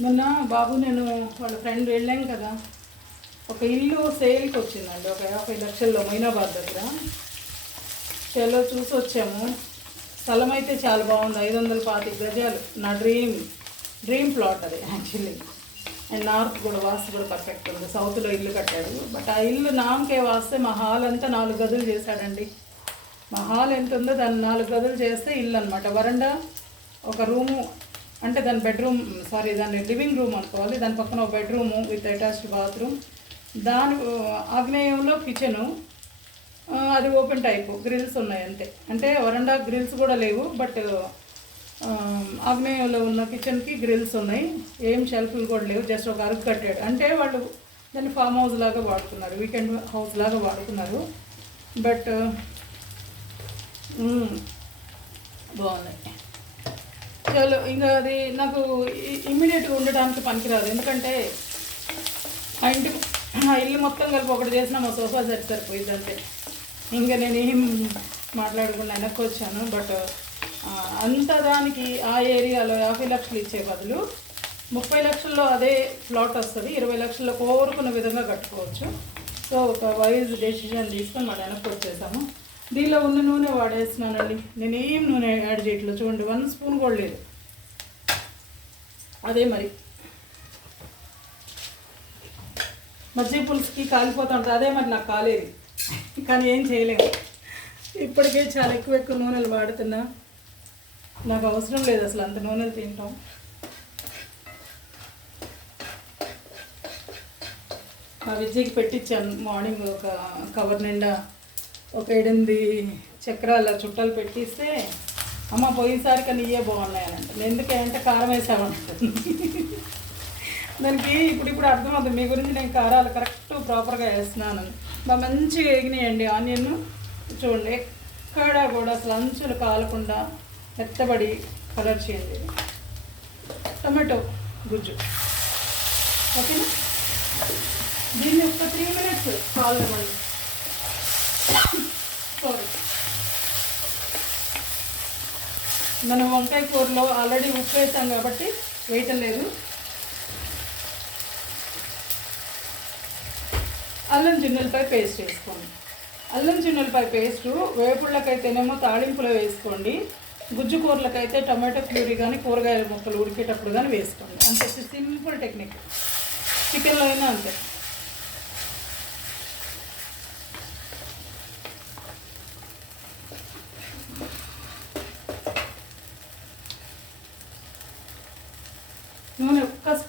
మొన్న బాబు నేను వాళ్ళ ఫ్రెండ్ వెళ్ళాం కదా, ఒక ఇల్లు సేల్కి వచ్చిందండి, ఒక 50 లక్షల్లో మైనాబాద్ దగ్గర. చలో చూసి వచ్చాము. స్థలం అయితే చాలా బాగుంది, 525 గజాలు. నా డ్రీమ్ ప్లాట్ అది యాక్చువల్లీ. అండ్ నార్త్ కూడా వాస్తు కూడా పర్ఫెక్ట్ ఉంది. సౌత్లో ఇల్లు కట్టాడు. బట్ ఆ ఇల్లు నామకే వాస్తే మా హాల్ అంతా 4 గదులు చేశాడండి. మా హాల్ ఎంత ఉందో దాన్ని 4 గదులు చేస్తే ఇల్లు అనమాట. వరండా, ఒక రూము, అంటే దాని బెడ్రూమ్, దాని లివింగ్ రూమ్ అనుకోవాలి. దాని పక్కన ఒక బెడ్రూము విత్ అటాచ్డ్ బాత్రూమ్. దాని ఆగ్నేయంలో కిచెను, అది ఓపెన్ టైపు, గ్రిల్స్ ఉన్నాయి అంతే. అంటే వరండా గ్రిల్స్ కూడా లేవు, బట్ ఆగ్నేయంలో ఉన్న కిచెన్కి గ్రిల్స్ ఉన్నాయి. ఏం షెల్ఫ్లు కూడా లేవు, జస్ట్ ఒక అరుగు కట్టాడు. అంటే వాళ్ళు దాన్ని ఫామ్ హౌస్ లాగా వాడుకున్నారు, వీకెండ్ హౌస్ లాగా వాడుకున్నారు. బట్ బాగున్నాయి. చలో ఇంకా అది నాకు ఇమ్మీడియట్గా ఉండడానికి పనికిరాదు. ఎందుకంటే ఆ ఇల్లు మొత్తం కలిపి ఒకటి చేసినా మా సోఫా సెట్ సరిపోయింది అంతే. ఇంకా నేను ఏం మాట్లాడకుండా వెనక్కి వచ్చాను. బట్ అంత దానికి ఆ ఏరియాలో 50 లక్షలు ఇచ్చే బదులు 30 లక్షల్లో అదే ప్లాట్ వస్తుంది. 20 లక్షల్లో కోరుకున్న విధంగా కట్టుకోవచ్చు. సో ఒక వైజ్ డెసిషన్ తీసుకొని మనం వెనక్కి వచ్చేసాము. దీనిలో ఉన్న నూనె వాడేస్తున్నానండి. నేను ఏం నూనె యాడ్ చేయట్లేదు. చూడండి, 1 స్పూన్ కూడా లేదు. అదే మరి మజ్జిగ పులుసుకి కాలిపోతూ ఉంటుంది. అదే మరి నాకు కాలేదు, కానీ ఏం చేయలేము. ఇప్పటికే చాలా ఎక్కువ నూనెలు వాడుతున్నా. నాకు అవసరం లేదు అసలు అంత నూనెలు తింటాం. మా విద్యకి పెట్టించాను మార్నింగ్ ఒక కవర్ నిండా ఒక 8 చక్రాల చుట్టాలు పెట్టిస్తే, అమ్మ పోయినసారి కానీ ఇవే బాగున్నాయి అని అంటే, ఎందుకంటే కారం వేసామంటుంది. దానికి ఇప్పుడు అర్థమవుతుంది మీ గురించి. నేను కారాలు కరెక్ట్ ప్రాపర్గా వేస్తున్నాను. బాగా మంచిగా ఎగినాయండి ఆనియన్. చూడండి, ఎక్కడా కూడా అసలు అంచులు కాలకుండా మెత్తబడి కలర్ చేయండి. టమాటో గుజ్జు ఓకేనా. దీన్ని ఒక 3 మినిట్స్ కాలమండి. సారీ, మనం వంకాయ కూరలో ఆల్రెడీ ఉప్పు వేసాం కాబట్టి వేయటం లేదు. అల్లం చిన్నులపాయ పేస్ట్ వేసుకోండి. అల్లం చిన్నులపాయ పేస్టు వేపుళ్ళకైతేనేమో తాళింపులో వేసుకోండి. గుజ్జు కూరలకైతే టమాటో ప్యూరీ కానీ కూరగాయల ముక్కలు ఉడికేటప్పుడు కానీ వేసుకోండి. అంతే, సింపుల్ టెక్నిక్. చికెన్లో అయినా అంతే.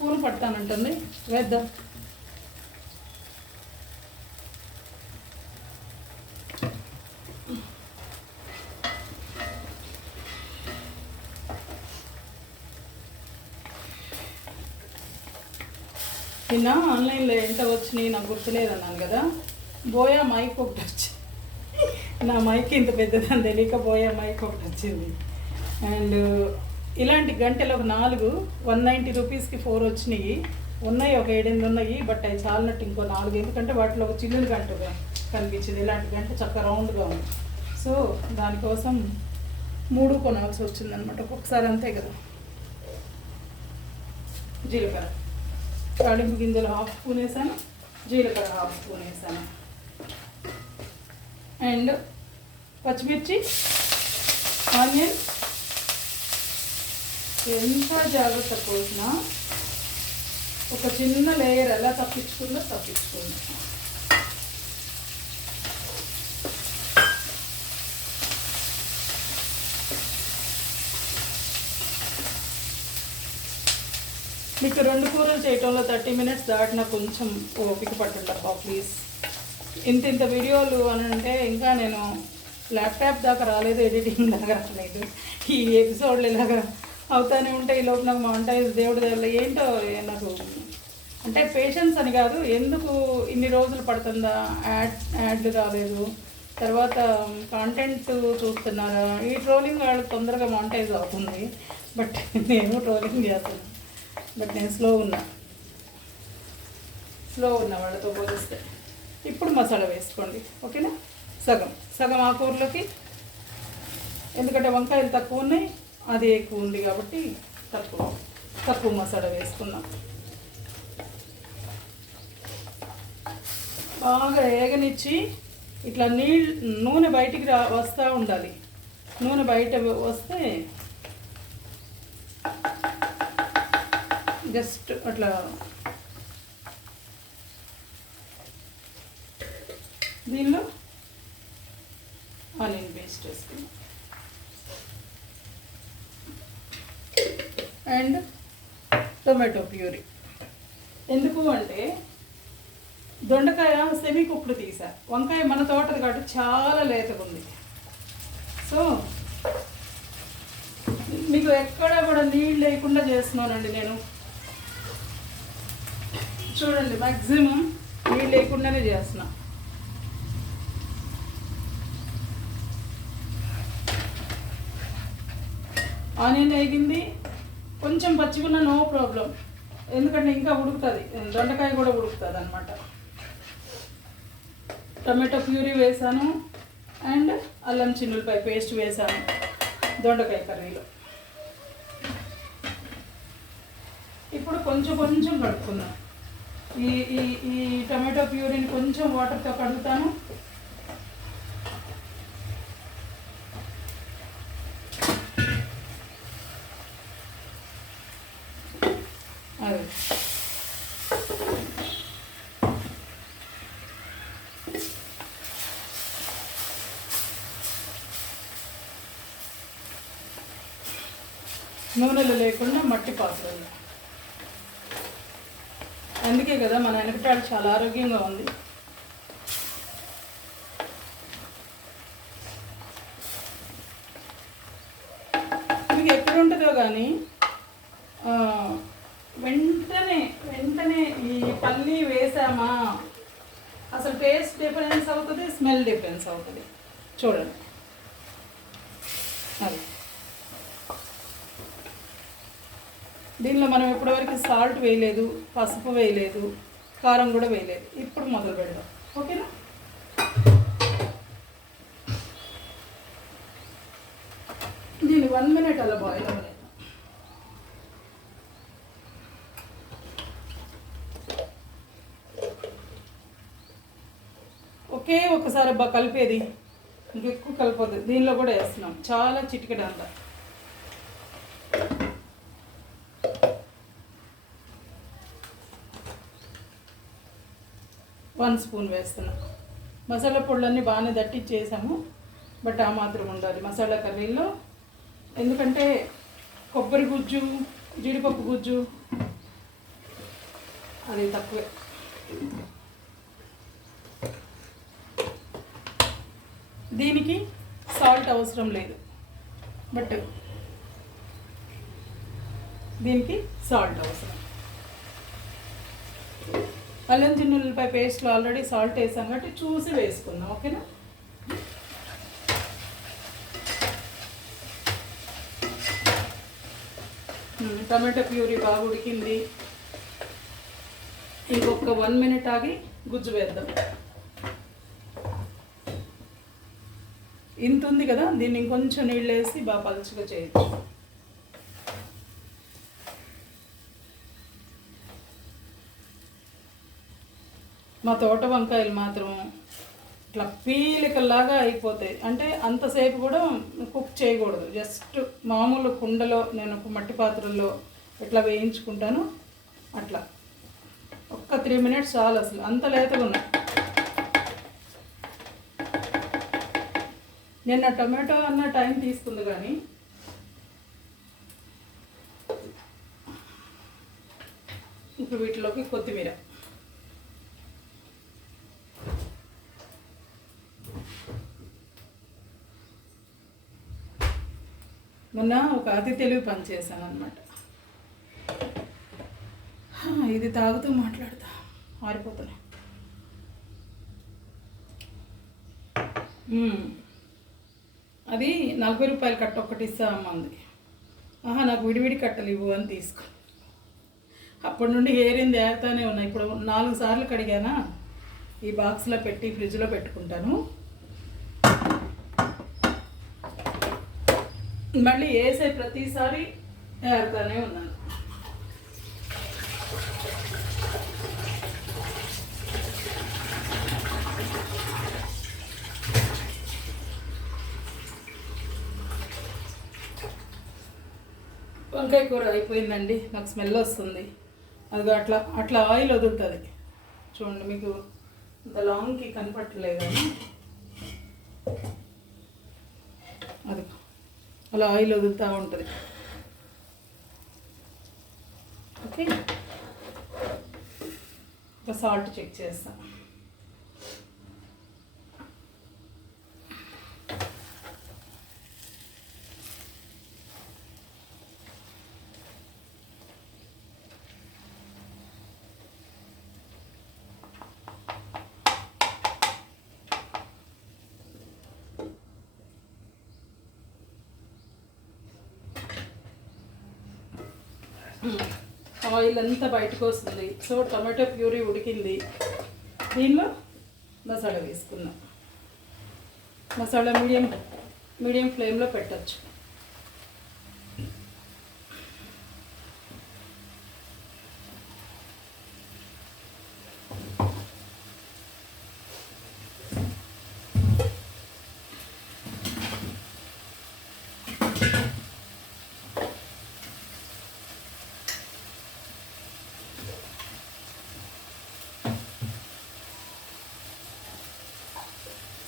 స్పూన్ పడతానంటుంది. వేద్దాం. నిన్న ఆన్లైన్లో ఎంత వచ్చినాయి నాకు గుర్తులేదన్నాను కదా. బోయా మైక్ ఒకటి వచ్చింది. నా మైక్ ఇంత పెద్దదని తెలియక బోయా మైక్ ఒకటి వచ్చింది. అండ్ ఇలాంటి గంటలు ఒక 4 190 రూపీస్కి 4 వచ్చినాయి. ఉన్నాయి ఒక 7-8 ఉన్నాయి. బట్ అవి చాలినట్టు ఇంకో 4, ఎందుకంటే వాటిలో ఒక చిల్లుని గంటగా కనిపించింది. ఇలాంటి గంట చక్కగా రౌండ్గా ఉంది. సో దానికోసం 3 కొనాల్సి వచ్చిందనమాట ఒక్కొక్కసారి, అంతే కదా. జీలకర్ర, తాలింపు గింజలు 1/2 స్పూన్ వేసాను, జీలకర్ర 1/2 స్పూన్ వేసాను. అండ్ పచ్చిమిర్చి, ఆనియన్. ఎంత జాగ్రత్త కోసినా ఒక చిన్న లేయర్ ఎలా తప్పించుకుందో తప్పించుకుంది. మీకు 2 కూరలు చేయటంలో 30 మినిట్స్ దాటినా కొంచెం ఓపిక పట్టుండబ్బా ప్లీజ్. ఇంత వీడియోలు అని అంటే ఇంకా నేను ల్యాప్టాప్ దాకా రాలేదు, ఎడిటింగ్ దాకా రాలేదు. ఈ ఎపిసోడ్లు ఇలాగా అవుతానే ఉంటాయి. ఈ లోపు నాకు మానిటైజ్ దేవుడి దగ్గర ఏంటో నాకు అంటే పేషెన్స్ అని కాదు, ఎందుకు ఇన్ని రోజులు పడుతుందా, యాడ్లు రాలేదు, తర్వాత కాంటెంట్ చూస్తున్నారా, ఈ ట్రోలింగ్ వాళ్ళకి తొందరగా మానిటైజ్ అవుతుంది. బట్ నేను ట్రోలింగ్ చేస్తాను. బట్ నేను స్లో ఉన్నా వాళ్ళతో పోలిస్తే. ఇప్పుడు మసాలా వేసుకోండి, ఓకేనా. సగం ఆ కూరలోకి, ఎందుకంటే వంకాయలు తక్కువ ఉన్నాయి, అది ఎక్కువ ఉంది కాబట్టి తక్కువ మసాలా వేసుకుందాం. బాగా ఏగనిచ్చి ఇట్లా నూనె బయటికి వస్తూ ఉండాలి. నూనె బయట వస్తే జస్ట్ అట్లా దీనిలో ఆనియన్ పేస్ట్ వేసుకున్నాం అండ్ టొమాటో ప్యూరీ. ఎందుకు అంటే దొండకాయ సెమీ కుక్డ్ తీసా, వంకాయ మన తోటది కాబట్టి చాలా లేతగా ఉంది. సో మీకు ఎక్కడా కూడా నీళ్ళు లేకుండా చేస్తున్నానండి నేను. చూడండి, మ్యాక్సిమం నీళ్ళు లేకుండానే చేస్తున్నా. ఆనియన్ వేగింది, కొంచెం పచ్చిగున్న నో ప్రాబ్లం, ఎందుకంటే ఇంకా ఉడుకుతుంది, దొండకాయ కూడా ఉడుకుతుంది అనమాట. టమాటో ప్యూరీ వేసాను అండ్ అల్లం చిన్నులపాయ పేస్ట్ వేసాను దొండకాయ కర్రీలో. ఇప్పుడు కొంచెం కడుక్కుందాం. ఈ టమాటో ప్యూరీని కొంచెం వాటర్తో కడుగుతాను. అది నూనెలు లేకుండా మట్టి పాత్రలు. అందుకే కదా మన వెనకటాడు చాలా ఆరోగ్యంగా ఉంది. మీకు ఎక్కడ ఉంటుందో కానీ వెంటనే ఈ పల్లి వేసామా అసలు టేస్ట్ డిఫరెన్స్ అవుతుంది, స్మెల్ డిఫరెన్స్ అవుతుంది. చూడండి, అది దీనిలో మనం ఇప్పటివరకు సాల్ట్ వేయలేదు, పసుపు వేయలేదు, కారం కూడా వేయలేదు. ఇప్పుడు మొదలు పెడదాం, ఓకేనా. దీన్ని 1 మినిట్ అలా బాయిల్ అవ్వలేదు. ఒకే ఒకసారి అబ్బా కలిపేది, ఇంకెక్కువ కలిపోతుంది. దీనిలో కూడా వేస్తున్నాం చాలా చిటికెడ అంతా. వన్ స్పూన్ వేస్తున్నాం. మసాలా పొడులన్నీ బాగానే దట్టించేసాము, బట్ ఆ మాత్రం ఉండాలి మసాలా కర్రీలో. ఎందుకంటే కొబ్బరి గుజ్జు, జీడిపప్పు గుజ్జు అది తక్కువే. దీనికి సాల్ట్ అవసరం లేదు, బట్ దీనికి సాల్ట్ అవసరం. అల్లం చిన్నులపై పేస్ట్లో ఆల్రెడీ సాల్ట్ వేసాం కాబట్టి చూసి వేసుకుందాం, ఓకేనా. టమాటో ప్యూరీ బాగా ఉడికింది. ఇంకొక 1 మినిట్ ఆగి గుజ్జు వేద్దాం. ఇంత ఉంది కదా, దీన్ని ఇంకొంచెం నీళ్ళు వేసి బాగా పలుచగా చేయొచ్చు. మా తోట వంకాయలు మాత్రం ఇట్లా పీలికల్లాగా అయిపోతాయి. అంటే అంతసేపు కూడా కుక్ చేయకూడదు, జస్ట్ మామూలు కుండలో నేను ఒక మట్టి పాత్రలో ఎట్లా వేయించుకుంటాను అట్లా ఒక్క 3 మినిట్స్ చాలు. అసలు అంత లేతగా ఉన్నాయి. నేను టమాటో అన్న టైం తీసుకుంది, కానీ ఇప్పుడు వీటిలోకి కొత్తిమీర, మొన్న ఒక అతి తెలివి పని చేశాను అనమాట. ఇది తాగుతూ మాట్లాడుతా ఆరిపోతున్నాయి. అది 40 రూపాయలు కట్ట ఒక్కటి ఇస్తామంది. నాకు విడివిడి కట్టలు ఇవ్వు అని తీసుకో. అప్పటి నుండి ఏరింది ఏరుతానే ఉన్నాయి. ఇప్పుడు 4 సార్లు కడిగానా. ఈ బాక్స్లో పెట్టి ఫ్రిడ్జ్లో పెట్టుకుంటాను. మళ్ళీ వేసే ప్రతిసారి ఏరుతానే ఉన్నాను. వంకాయ కూర అయిపోయిందండి. నాకు స్మెల్ వస్తుంది. అది అట్లా అట్లా ఆయిల్ వదులుతుంది. చూడండి, మీకు ఇంత లాంగ్కి కనపట్టలేదు కానీ అది అలా ఆయిల్ వదులుతూ ఉంటుంది. ఓకే, ఒక సాల్ట్ చెక్ చేస్తాను. ఆయిల్ అంతా బయటకు వస్తుంది. సో టమాటో ప్యూరీ ఉడికింది. దీనిలో మసాలా వేసుకుందాం. మసాలా మీడియం ఫ్లేమ్లో పెట్టచ్చు.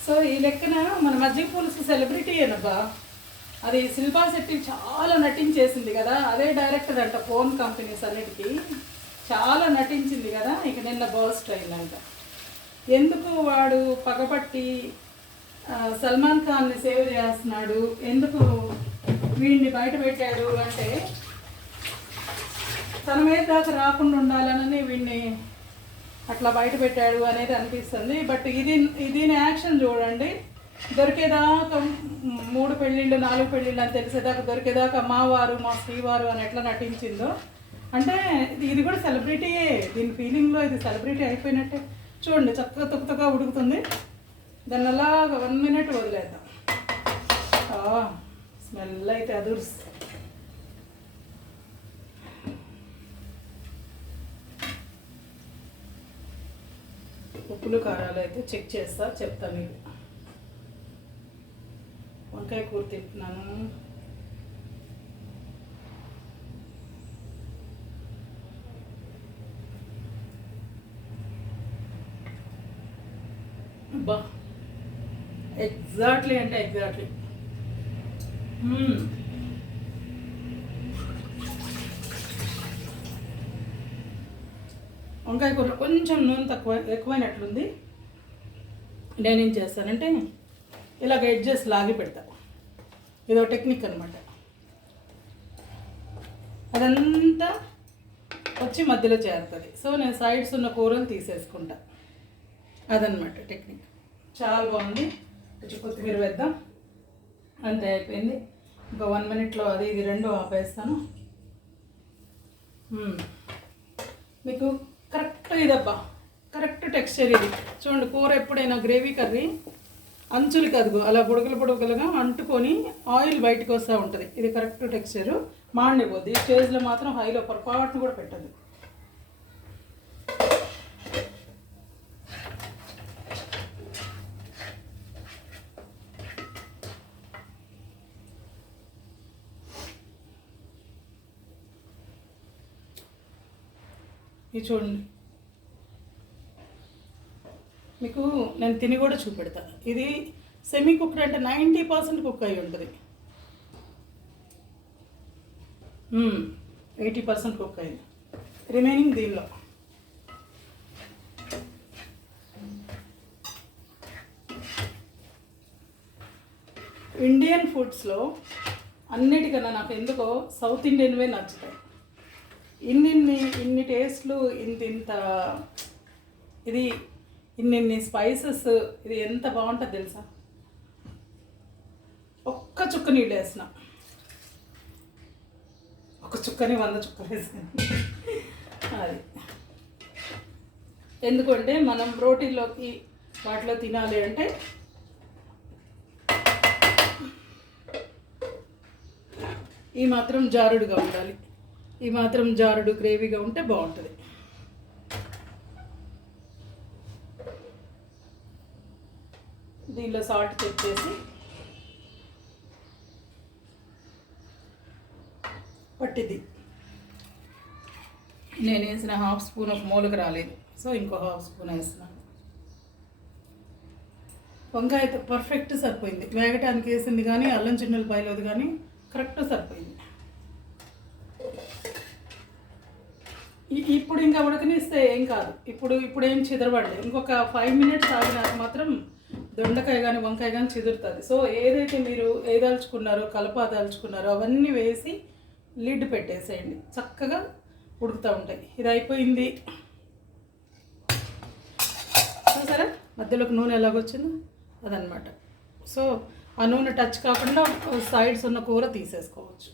సో ఈ లెక్కన మన మజ్జిగ పులుసు సెలబ్రిటీ అనబ్బా. అది శిల్పా శెట్టి చాలా నటించేసింది కదా. అదే డైరెక్టర్ అంట ఫోన్ కంపెనీస్ అన్నిటికీ. చాలా నటించింది కదా. ఇక నిన్న బర్స్ట్ అయిందంట. ఎందుకు వాడు పగపట్టి సల్మాన్ ఖాన్ని సేవ్ చేస్తున్నాడు, ఎందుకు వీడిని బయట పెట్టాడు అంటే తన మీద దాకా రాకుండా ఉండాలని వీడిని అట్లా బయట పెట్టాడు అనేది అనిపిస్తుంది. బట్ దీని యాక్షన్ చూడండి. దొరికేదాకా 3 పెళ్ళిళ్ళు 4 పెళ్ళిళ్ళు అని తెలిసేదాకా దొరికేదాకా అమ్మవారు మా శ్రీవారు అని ఎట్లా నటించిందో. అంటే ఇది కూడా సెలబ్రిటీయే. దీని ఫీలింగ్లో ఇది సెలబ్రిటీ అయిపోయినట్టే. చూడండి, చక్కగా తొక్కుతగా ఉడుకుతుంది. దాన్ని అలాగా 1 మినిట్ వదిలేద్దాం. స్మెల్ అయితే అదుర్స్. ఉప్పులు కారాలు అయితే చెక్ చేస్తా, చెప్తా మీకు. వంకాయ కూర తింటున్నాను. అబ్బా, ఎగ్జాక్ట్లీ అంటే ఎగ్జాక్ట్లీ. వంకాయ కూర కొంచెం నూనె ఎక్కువైనట్లుంది. నేనేం చేస్తానంటే ఇలాగ ఎడ్జెస్ లాగి పెడతా. ఇదో టెక్నిక్ అనమాట. అదంతా వచ్చి మధ్యలో చేరుతుంది. సో నేను సైడ్స్ ఉన్న కూరలు తీసేసుకుంటా. అదనమాట టెక్నిక్. చాలా బాగుంది. కొంచెం కొత్తిమీర వేద్దాం. అంతే, అయిపోయింది. ఇంకా 1 minute అది ఇది రెండు ఆపేస్తాను. మీకు కరెక్ట్ ఇదబ్బా, కరెక్ట్ టెక్స్చర్ ఇది. చూడండి, కూర ఎప్పుడైనా గ్రేవీ కర్రీ అంచులు కదుగు అలా బుడగలుగా అంటుకొని ఆయిల్ బయటకు వస్తూ ఉంటుంది. ఇది కరెక్ట్ టెక్స్చరు. మాడిపోద్ది. ఈ స్టేజ్లో మాత్రం హైలో పొరపాటును కూడా పెట్టదు. ఇది చూడండి, మీకు నేను తిని కూడా చూపెడతా. ఇది సెమీ కుక్డ్ అంటే 90% కుక్ అయి ఉంటుంది. 80% కుక్ అయింది. రిమైనింగ్ దీనిలో ఇండియన్ ఫుడ్స్లో అన్నిటికన్నా నాకు ఎందుకో సౌత్ ఇండియన్వే నచ్చుతాయి. ఇన్ని టేస్ట్లు, ఇంత ఇది ఇన్ని స్పైసెస్, ఇది ఎంత బాగుంటుంది తెలుసా. ఒక్క చుక్క నీళ్ళు వేసిన, ఒక చుక్కని 100 చుక్కలు వేసాను. అది ఎందుకంటే మనం ప్రోటీన్లోకి వాటిలో తినాలి అంటే ఈ మాత్రం జారుడుగా ఉండాలి. ఈ మాత్రం జారుడు గ్రేవీగా ఉంటే బాగుంటుంది. దీనిలో సాల్ట్ చెక్ చేసి పట్టిద్ది. నేను వేసిన 1/2 స్పూన్ ఒక మూలకు రాలేదు, సో ఇంకో 1/2 స్పూన్ వేస్తున్నాను. వంకాయ అయితే పర్ఫెక్ట్ సరిపోయింది. వేగటానికి వేసింది కానీ అల్లం చిన్నులపాయలేదు కానీ కరెక్ట్ సరిపోయింది. ఇప్పుడు ఇంకా ఉడకనిస్తే ఏం కాదు. ఇప్పుడు ఏం చిదరబడలేదు. ఇంకొక 5 minutes ఆగినాక మాత్రం దొండకాయ కానీ వంకాయ కానీ చిదురుతుంది. సో ఏదైతే మీరు ఏదాల్చుకున్నారో కలపాదాల్చుకున్నారో అవన్నీ వేసి లిడ్ పెట్టేసేయండి. చక్కగా ఉడుకుతూ ఉంటాయి. ఇది అయిపోయింది. చూసారా మధ్యలోకి నూనె ఎలాగొచ్చిందో అదనమాట. సో ఆ నూనె టచ్ కాకుండా సైడ్స్ ఉన్న కూర తీసేసుకోవచ్చు.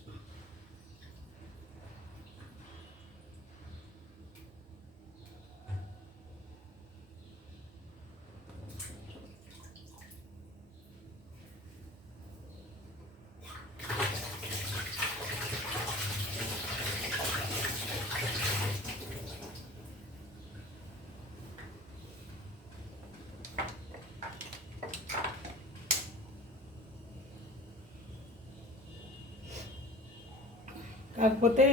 కాకపోతే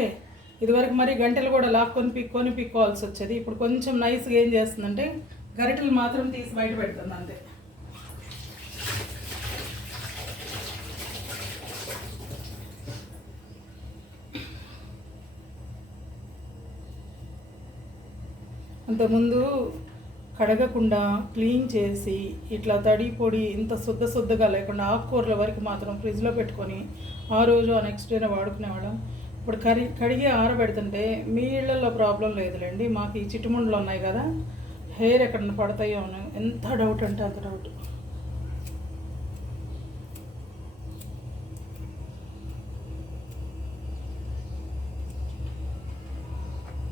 ఇదివరకు మరి గంటలు కూడా లాక్కొని పీక్కోవాల్సి వచ్చేది. ఇప్పుడు కొంచెం నైస్గా ఏం చేస్తుందంటే గరిటెలు మాత్రం తీసి బయట పెడుతుంది అంతే. అంతకుముందు కడగకుండా క్లీన్ చేసి ఇట్లా తడి పొడి ఇంత శుద్ధగా లేకుండా ఆకుకూరల వరకు మాత్రం ఫ్రిడ్జ్లో పెట్టుకొని ఆ రోజు ఆ నెక్స్ట్ డేనే వాడుకునేవాళ్ళం. ఇప్పుడు కడిగి ఆరబెడుతుంటే మీ ఇళ్లలో ప్రాబ్లం లేదులేండి, మాకు ఈ చిట్టుముండలు ఉన్నాయి కదా, హెయిర్ ఎక్కడన్నా పడతాయో అని ఎంత డౌట్ అంటే అంత డౌట్.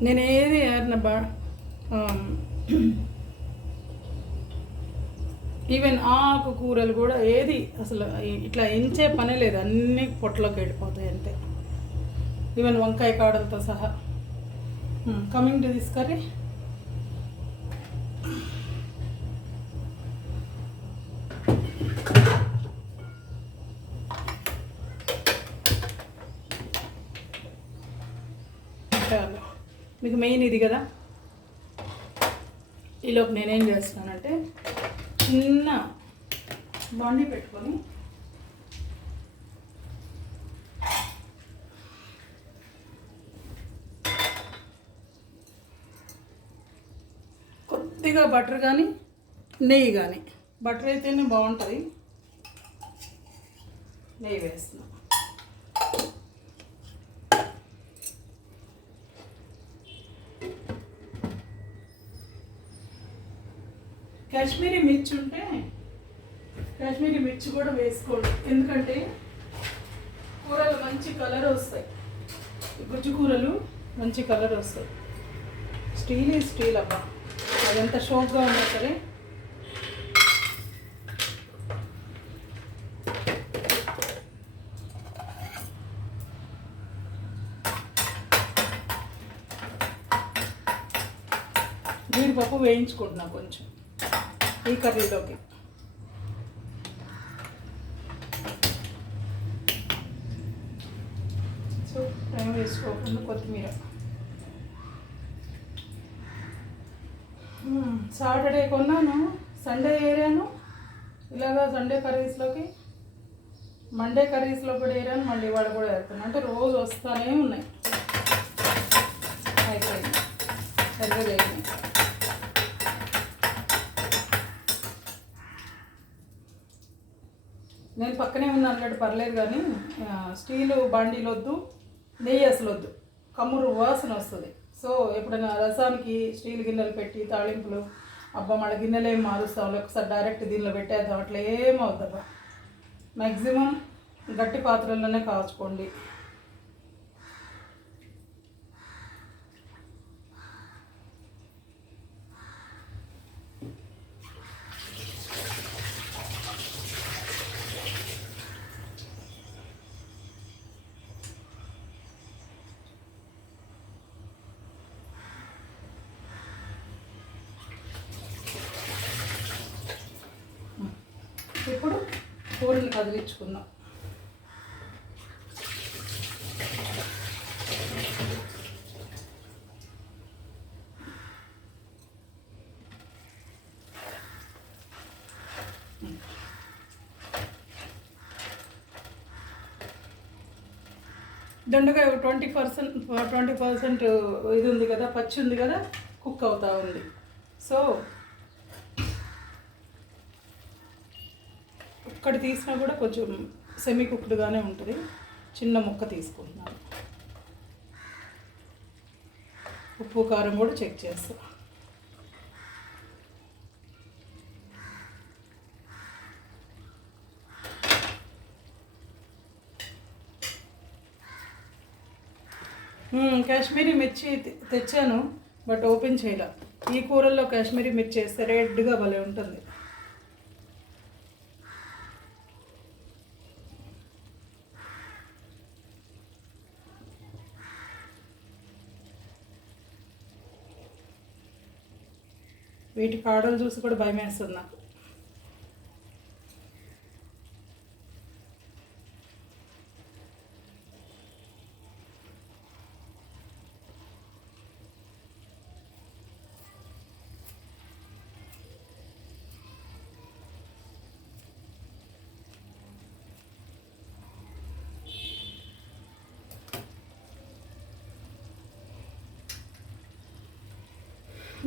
నేను ఏది ఏరిన ఈవెన్ ఆకుకూరలు కూడా ఏది అసలు ఇట్లా ఎంచే పనే లేదు, అన్నీ పొట్టలోకి వెళ్ళిపోతాయి అంతే. ఈవెన్ వంకాయ కాడలతో సహా. కమింగ్ టు దిస్ కర్రీ, మీకు మెయిన్ ఇది కదా. ఈలోపు నేనేం చేస్తానంటే చిన్న బాండీ పెట్టుకొని కొద్దిగా బటర్ కానీ నెయ్యి కానీ, బటర్ అయితేనే బాగుంటుంది. నెయ్యి వేస్తున్నాం. కాశ్మీరీ మిర్చి ఉంటే కాశ్మీరీ మిర్చి కూడా వేసుకోండి, ఎందుకంటే కూరలు మంచి కలర్ వస్తాయి. గుజ్జు కూరలు మంచి కలర్ వస్తాయి. స్టీల్ ఈ స్టీల్ అబ్బా, అదంతా షోక్గా ఉన్నా సరే జీడిపప్పు వేయించుకుంటున్నా కొంచెం ఈ కర్రీలోకి. సో టైం వేసుకోకుండా కొత్తిమీర. సాటర్డే కొన్నాను, సండే ఏరాను ఇలాగా. సండే కర్రీస్లోకి, మండే కర్రీస్లో కూడా ఏరాను, మళ్ళీ ఇవాళ కూడా వేస్తాను. అంటే రోజు వస్తూనే ఉన్నాయి. అయిపోయింది ఎర్రగా అయినాయి. నేను పక్కనే ఉన్నాను అన్నట్టు పర్లేదు, కానీ స్టీలు బాండీలు వద్దు, నెయ్యి అసలు వద్దు, కమ్మురు వాసన వస్తుంది. సో ఎప్పుడైనా రసానికి స్టీల్ గిన్నెలు పెట్టి తాళింపులు, అబ్బా మన గిన్నెలు ఏం మారుస్తాం, ఒకసారి డైరెక్ట్ దీనిలో పెట్టేద్దాం, అట్లా ఏమవుతుందా. మ్యాక్సిమం గట్టి పాత్రల్లోనే కాచుకోండి. ఇప్పుడు కూరని కదిలించుకుందాం. దొండకాయ 20% ఇది ఉంది కదా, పచ్చి ఉంది కదా, కుక్ అవుతా ఉంది. సో ఒక్కటి తీసినా కూడా కొంచెం సెమీ కుక్డ్గానే ఉంటుంది. చిన్న ముక్క తీసుకుంటున్నాను. ఉప్పు కారం కూడా చెక్ చేస్తా. కాశ్మీరీ మిర్చి తెచ్చాను, బట్ ఓపెన్ చేయలే. ఈ కూరల్లో కాశ్మీరీ మిర్చి వేస్తే రెడ్గా భలే ఉంటుంది. వీటి కాడలు చూసి కూడా భయం వేస్తుంది నాకు.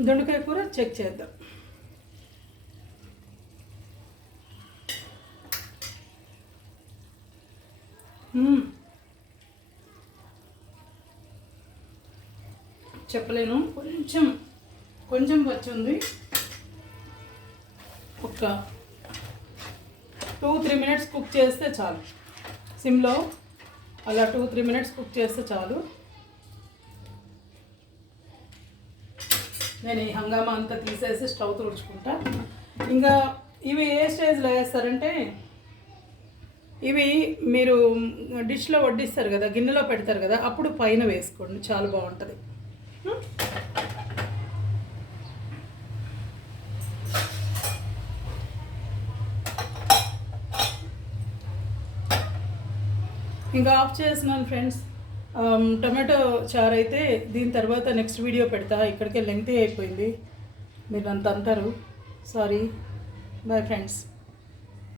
దొండకాయ కూర చెక్ చేద్దాం. చెప్పలేను, కొంచెం పచ్చి ఉంది. ఒక 2-3 మినిట్స్ కుక్ చేస్తే చాలు. సిమ్లో అలా 2-3 మినిట్స్ కుక్ చేస్తే చాలు. నేను ఈ హంగామా అంతా తీసేసి స్టవ్ తుడుచుకుంటా. ఇంకా ఇవి ఏ స్టేజ్లో వేస్తారంటే, ఇవి మీరు డిష్లో వడ్డిస్తారు కదా, గిన్నెలో పెడతారు కదా, అప్పుడు పైన వేసుకోండి, చాలా బాగుంటుంది. ఇంకా ఆఫ్ చేస్తున్నాను ఫ్రెండ్స్. టమాటో చారు అయితే దీని తర్వాత నెక్స్ట్ వీడియో పెడతా. ఇక్కడికే లెంగ్తీ అయిపోయింది, మీరు అంత అంటారు, సారీ. Bye friends.